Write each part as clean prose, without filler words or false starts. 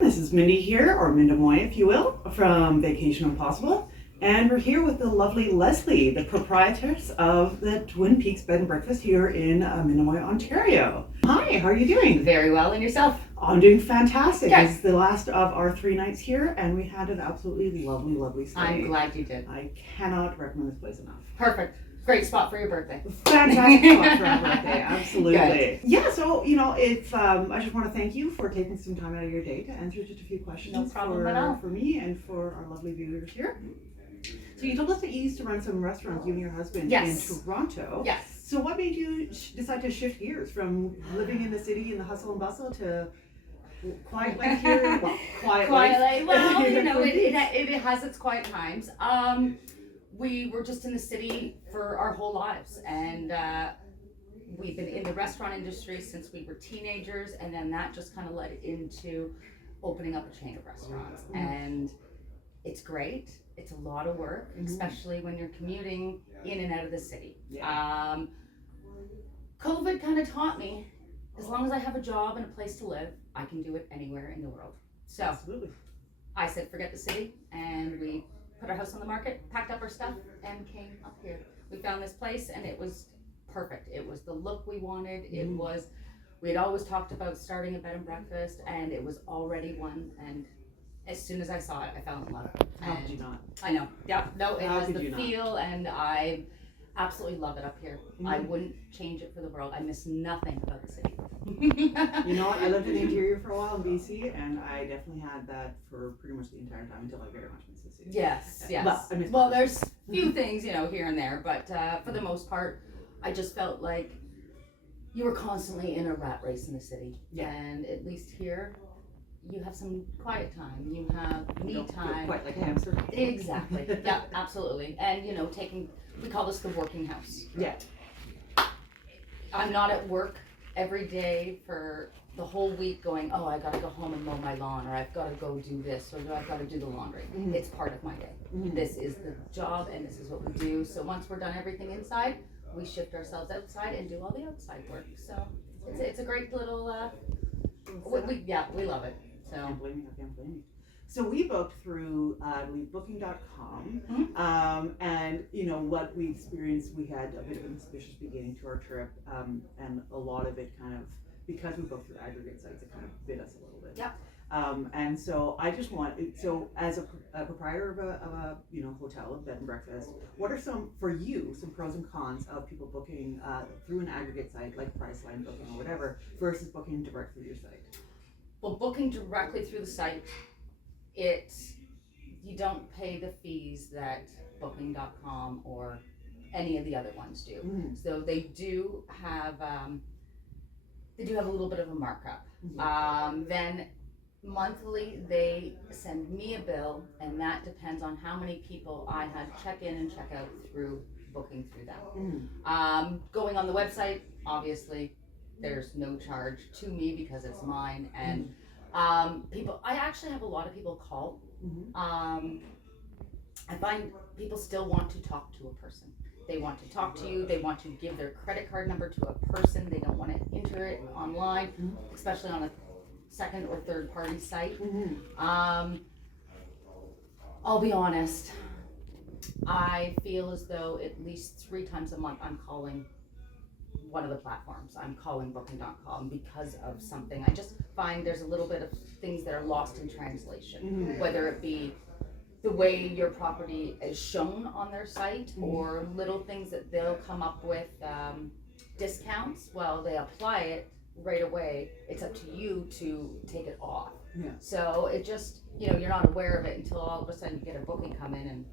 This is Mindy here, or Mindemoya if you will, from Vacation Impossible. And we're here with the lovely Leslie, the proprietress of the Twin Peaks Bed and Breakfast here in Mindemoya, Ontario. Hi, how are you doing? Very well, and yourself? I'm doing fantastic. Yes. It's the last of our 3 nights here, and we had an absolutely lovely stay. I'm glad you did. I cannot recommend this place enough. Perfect. Great spot for your birthday. Fantastic spot for our birthday, absolutely. Good. Yeah, so it's I just want to thank you for taking some time out of your day to answer just a few questions No problem at all. for me and for our lovely viewers here. So you told us that you used to run some restaurants, you and your husband, Yes. in Toronto. Yes. So what made you decide to shift gears from living in the city in the hustle and bustle to quiet life here? Well, quiet life. Well, Twin it has its quiet times. We were just in the city for our whole lives, and we've been in the restaurant industry since we were teenagers, and then that just kind of led into opening up a chain of restaurants. And it's great. It's a lot of work, especially when you're commuting in and out of the city. Yeah. COVID kind of taught me, as long as I have a job and a place to live, I can do it anywhere in the world. So Absolutely. I said, forget the city, and we put our house on the market, packed up our stuff, and came up here. We found this place, and it was perfect. It was the look we wanted. It was, we had always talked about starting a bed and breakfast, and it was already one. And as soon as I saw it, I fell in love. How And could you not? I know. Yeah. No, it How has could the you not? feel, and I absolutely love it up here. I wouldn't change it for the world. I miss nothing about the city. You know what? I lived in the interior for a while in BC, and I definitely had that for pretty much the entire time until I very much missed the city. Yes. Well, I miss Well, both. there's few things, here and there, but for the most part, I just felt like you were constantly in a rat race in the city. Yeah. And at least here, you have some quiet time. You have me Don't feel time. quite like a hamster. Exactly. Yeah, absolutely. And we call this the working house. Yeah. I'm not at work every day for the whole week going, oh, I gotta go home and mow my lawn, or I've gotta go do this, or I've gotta do the laundry. It's part of my day. This is the job, and this is what we do. So once we're done everything inside, we shift ourselves outside and do all the outside work. So it's a great little, we love it. I So can't blame you. So we booked through, I believe, booking.com. And what we experienced, we had a bit of an auspicious beginning to our trip, and a lot of it kind of, because we booked through aggregate sites, it kind of bit us a little bit. Yeah. And so I just as a proprietor of a hotel, a bed and breakfast, what are some pros and cons of people booking through an aggregate site like Priceline Booking or whatever versus booking direct through your site? Well, booking directly through the site, you don't pay the fees that booking.com or any of the other ones do. So they do have a little bit of a markup. Then monthly they send me a bill, and that depends on how many people I had check in and check out through booking through them. Going on the website, obviously there's no charge to me because it's mine. And I actually have a lot of people call. I find people still want to talk to a person. They want to talk to you. They want to give their credit card number to a person. They don't want to enter it online, especially on a second or third party site. I'll be honest. I feel as though at least 3 times a month I'm calling one of the platforms. I'm calling booking.com because of something. I just find there's a little bit of things that are lost in translation, whether it be the way your property is shown on their site, or little things that they'll come up with, discounts. Well, they apply it right away. It's up to you to take it off. Yeah. So it just, you're not aware of it until all of a sudden you get a booking come in and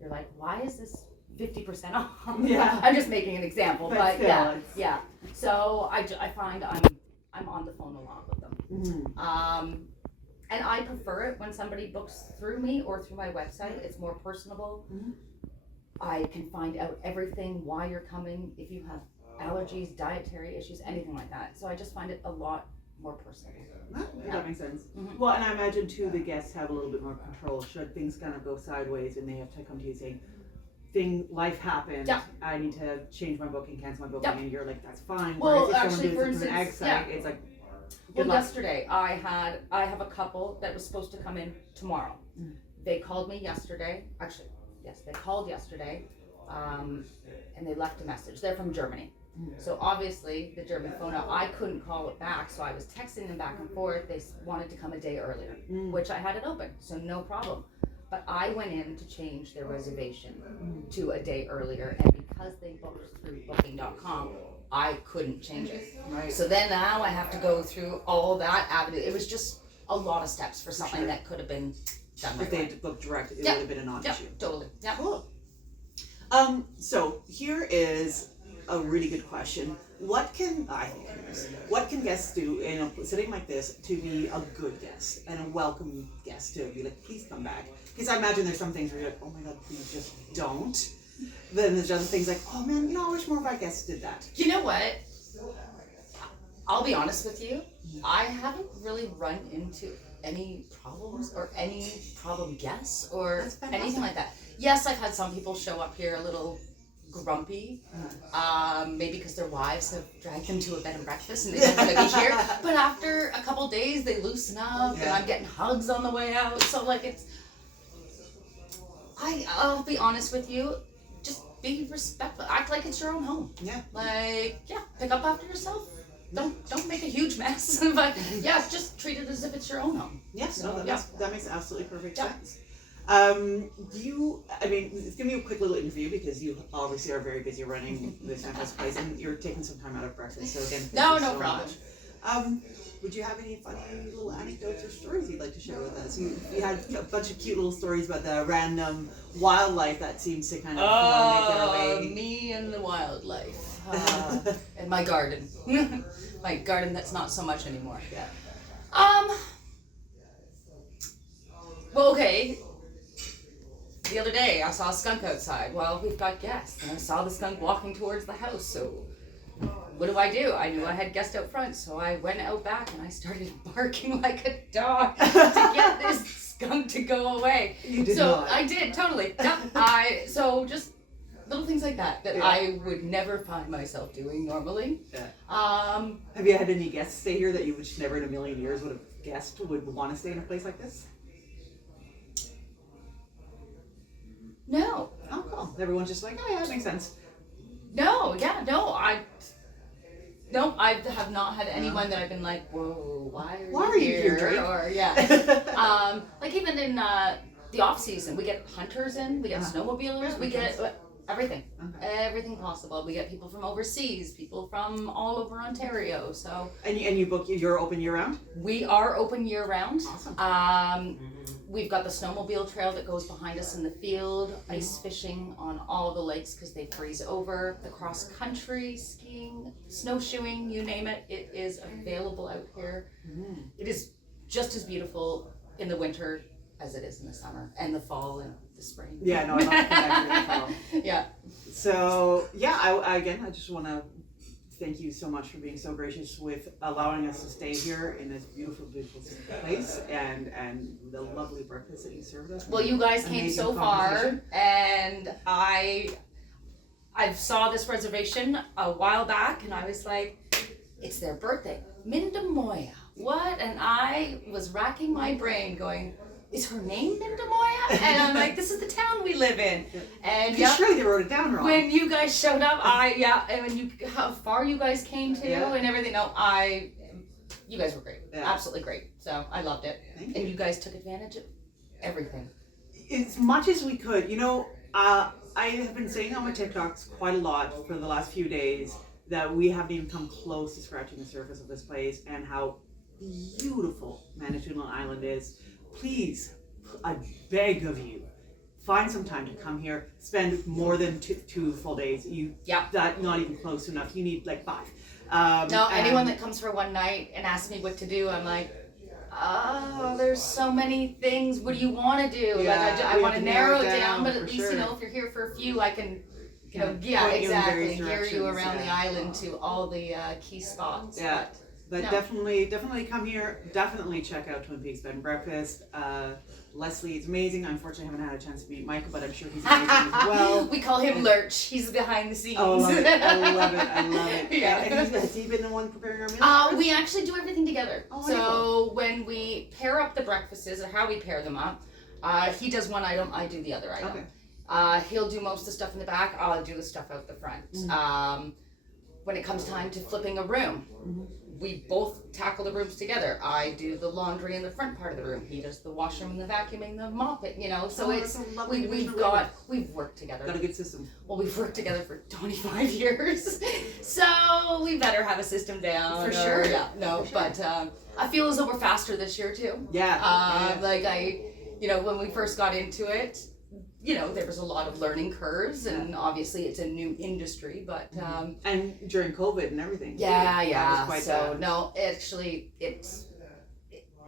you're like, why is this 50% off? Yeah. I'm just making an example, but still, yeah. So I find I'm on the phone a lot with them. And I prefer it when somebody books through me or through my website. It's more personable. I can find out everything, why you're coming, if you have allergies, dietary issues, anything like that. So I just find it a lot more personal. That makes sense. Well, and I imagine too the guests have a little bit more control should things kind of go sideways and they have to come to you saying, life happened. Yeah. I need to change my booking, cancel my booking, and you're like, that's fine. Well, Whereas if actually, someone for does it through an ag instance, site, it's like, Well, Good luck. yesterday I have a couple that was supposed to come in tomorrow. They called me yesterday. Actually, yes, they called yesterday, and they left a message. They're from Germany. So obviously the German phone, I couldn't call it back, so I was texting them back and forth. They wanted to come a day earlier, which I had it open, so no problem. But I went in to change their reservation to a day earlier, and because they booked through booking.com, I couldn't change it. Right. So then now I have to go through all that avenue. It was just a lot of steps for something sure. that could have been done right If they away. had booked direct, it Yeah. would have been a non-issue. Totally. Yeah. Cool. So here is a really good question. What can guests do in a setting like this to be a good guest and a welcome guest to be like, please come back? Because I imagine there's some things where you're like, oh my god, please just don't. Then there's other things like, oh man, I wish more of our guests did that. You know what? I'll be honest with you. I haven't really run into any problems or any problem guests or anything like that. Yes, I've had some people show up here a little grumpy, maybe because their wives have dragged them to a bed and breakfast and they don't want to be here. But after a couple days, they loosen up, and I'm getting hugs on the way out. So like I'll be honest with you. Just be respectful. Act like it's your own home. Yeah. Like pick up after yourself. Don't make a huge mess. But just treat it as if it's your own home. Yes. No, that makes absolutely perfect sense. It's gonna be a quick little interview because you obviously are very busy running this fantastic place and you're taking some time out of breakfast. So again, thank you so problem. much. Would you have any funny little anecdotes or stories you'd like to share with us? You had a bunch of cute little stories about the random wildlife that seems to kind of make their way. Me and the wildlife. And my garden. My garden that's not so much anymore. Yeah. Well, okay. The other day I saw a skunk outside. Well, we've got guests, and I saw the skunk walking towards the house, so what do? I knew I had guests out front, so I went out back and I started barking like a dog to get this skunk to go away. You did so not. I did, totally. Yep. So just little things like that I would never find myself doing normally. Yeah. Have you had any guests stay here that you would never in a million years would have guessed would want to stay in a place like this? No. Oh, cool. Everyone's just like, oh yeah, that makes sense. I have not had anyone that I've been like, whoa, why are you here, here? Drake? Or like even in the off season, we get hunters in, we get snowmobilers, we get everything, everything possible. We get people from overseas, people from all over Ontario. So and you're open year round? We are open year round. Awesome. We've got the snowmobile trail that goes behind us in the field, ice fishing on all the lakes because they freeze over, the cross country skiing, snowshoeing, you name it, it is available out here. It is just as beautiful in the winter as it is in the summer and the fall and the spring. Yeah, no, I love the fall. Yeah. So I just want to thank you so much for being so gracious with allowing us to stay here in this beautiful, beautiful place and the lovely breakfast that you served us. Well, you guys came Amazing so far, conversation. and I saw this reservation a while back, and I was like, it's their birthday, Mindemoya. What? And I was racking my brain, going, is her name Mindemoya? And I'm like, this is the town we live in. And surely they wrote it down wrong. when you guys showed up, and when how far you guys came to and everything. No, you guys were great, absolutely great. So I loved it, Thank you. and you guys took advantage of everything. As much as we could, I have been saying on my TikToks quite a lot for the last few days that we haven't even come close to scratching the surface of this place and how beautiful Manitoulin Island is. Please, I beg of you, find some time to come here. Spend more than two full days. That's not even close enough. You need like 5. No, anyone that comes for one night and asks me what to do, I'm like, oh, there's so many things. What do you want to do? I want to narrow it down, but at least if you're here for a few, I can. Gear you around the island to all the key spots. Yeah. But No. definitely come here. Definitely check out Twin Peaks Bed and Breakfast. Leslie is amazing. Unfortunately, I haven't had a chance to meet Michael, but I'm sure he's amazing as well. We call him Lurch. He's behind the scenes. Oh, I love it. Yeah. And has he been the one preparing our meals? We actually do everything together. Oh, so when we pair up the breakfasts, or how we pair them up, he does one item, I do the other item. Okay. He'll do most of the stuff in the back, I'll do the stuff out the front. When it comes time to flipping a room, we both tackle the rooms together. I do the laundry in the front part of the room. He does the washroom and the vacuuming, the mopping, you know. So it's we've worked together. Got a good system. Well, we've worked together for 25 years, so we better have a system down. For sure. Yeah, no, For sure. But I feel as though we're faster this year too. Yeah. Like when we first got into it, there was a lot of learning curves, and obviously it's a new industry, but And during COVID and everything. yeah. That was quite So no, actually,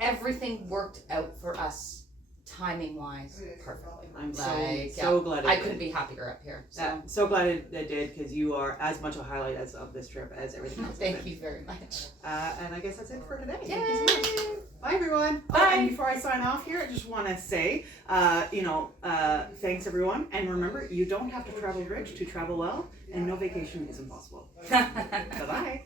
everything worked out for us timing wise perfectly. I'm so glad I couldn't be happier up here. So so glad it did, because you are as much a highlight of this trip as everything else. thank you very much. And I guess that's it for today. Yay! Thank you so much. Bye, everyone. Bye. Oh, and before I sign off here, I just want to say, thanks, everyone. And remember, you don't have to travel rich to travel well, and no vacation is impossible. Bye-bye.